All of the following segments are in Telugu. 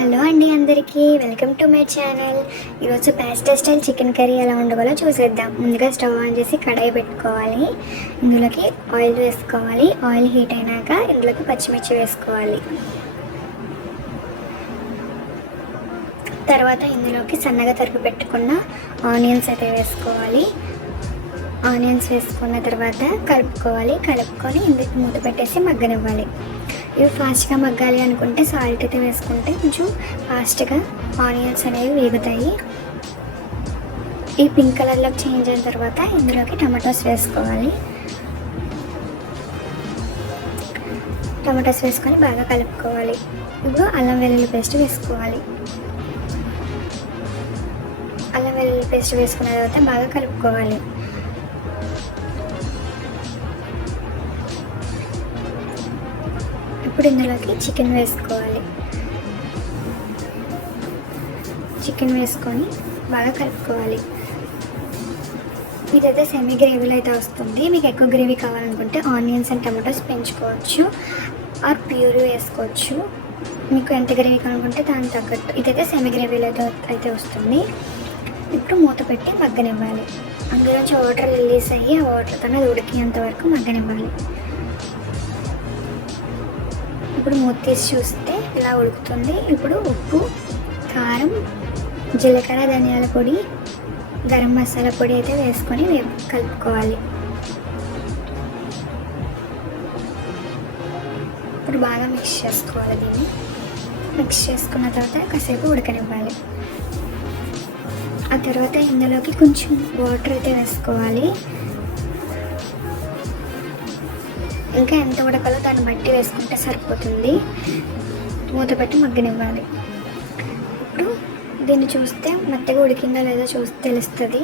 హలో అండి అందరికీ వెల్కమ్ టు మై ఛానల్. ఈరోజు బ్యాచిలర్ స్టైల్ చికెన్ కర్రీ ఎలా వండుకోవాలో చూసేద్దాం. ముందుగా స్టవ్ ఆన్ చేసి కడాయి పెట్టుకోవాలి. ఇందులోకి ఆయిల్ వేసుకోవాలి. ఆయిల్ హీట్ అయినాక ఇందులోకి పచ్చిమిర్చి వేసుకోవాలి. తర్వాత ఇందులోకి సన్నగా తరిగి పెట్టుకున్న ఆనియన్స్ అయితే వేసుకోవాలి. ఆనియన్స్ వేసుకున్న తర్వాత కలుపుకొని ఇందుకు మూత పెట్టేసి మగ్గనివ్వాలి. ఇవి ఫాస్ట్గా మగ్గాలి అనుకుంటే సాల్ట్ అయితే వేసుకుంటే కొంచెం ఫాస్ట్గా ఆనియన్స్ అనేవి వేగుతాయి. ఈ పింక్ కలర్లోకి చేంజ్ అయిన తర్వాత ఇందులోకి టమాటోస్ వేసుకోవాలి. టమాటోస్ వేసుకొని బాగా కలుపుకోవాలి. ఇప్పుడు అల్లం వెల్లుల్లి పేస్ట్ వేసుకోవాలి. అల్లం వెల్లుల్లి పేస్ట్ వేసుకున్న తర్వాత బాగా కలుపుకోవాలి. ఇప్పుడు ఇందులోకి చికెన్ వేసుకోవాలి. చికెన్ వేసుకొని బాగా కలుపుకోవాలి. ఇదైతే సెమీ గ్రేవీలో అయితే వస్తుంది. మీకు ఎక్కువ గ్రేవీ కావాలనుకుంటే ఆనియన్స్ అండ్ టమాటోస్ పెంచుకోవచ్చు ఆర్ ప్యూరీ వేసుకోవచ్చు. మీకు ఎంత గ్రేవీ కావాలనుకుంటే దానికి తగ్గట్టు. ఇదైతే సెమీ గ్రేవీలో అయితే వస్తుంది. ఇప్పుడు మూత పెట్టి మగ్గనివ్వాలి. అందులోంచి వాటర్ రిలీజ్ అయ్యి ఆ వాటర్తో అది ఉడికేంత వరకు మగ్గనివ్వాలి. ఇప్పుడు మూత తీసి చూస్తే ఇలా ఉడుకుతుంది. ఇప్పుడు ఉప్పు, కారం, జీలకర్ర, ధనియాల పొడి, గరం మసాలా పొడి అయితే వేసుకొని కలుపుకోవాలి. ఇప్పుడు బాగా మిక్స్ చేసుకోవాలి. దీన్ని మిక్స్ చేసుకున్న తర్వాత కాసేపు ఉడకనివ్వాలి. ఆ తర్వాత ఇందులోకి కొంచెం వాటర్ అయితే వేసుకోవాలి. ఇంకా ఎంత ఉడకాలో దాన్ని బట్టి వేసుకుంటే సరిపోతుంది. మూత పెట్టి మగ్గనివ్వాలి. ఇప్పుడు దీన్ని చూస్తే మెత్తగా ఉడికిందో లేదో తెలుస్తుంది.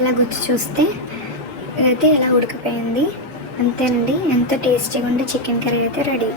ఇలా గుచ్చి చూస్తే అయితే ఇలా ఉడికిపోయింది. అంతేనండి, ఎంతో టేస్టీగా ఉండే చికెన్ కర్రీ అయితే రెడీ.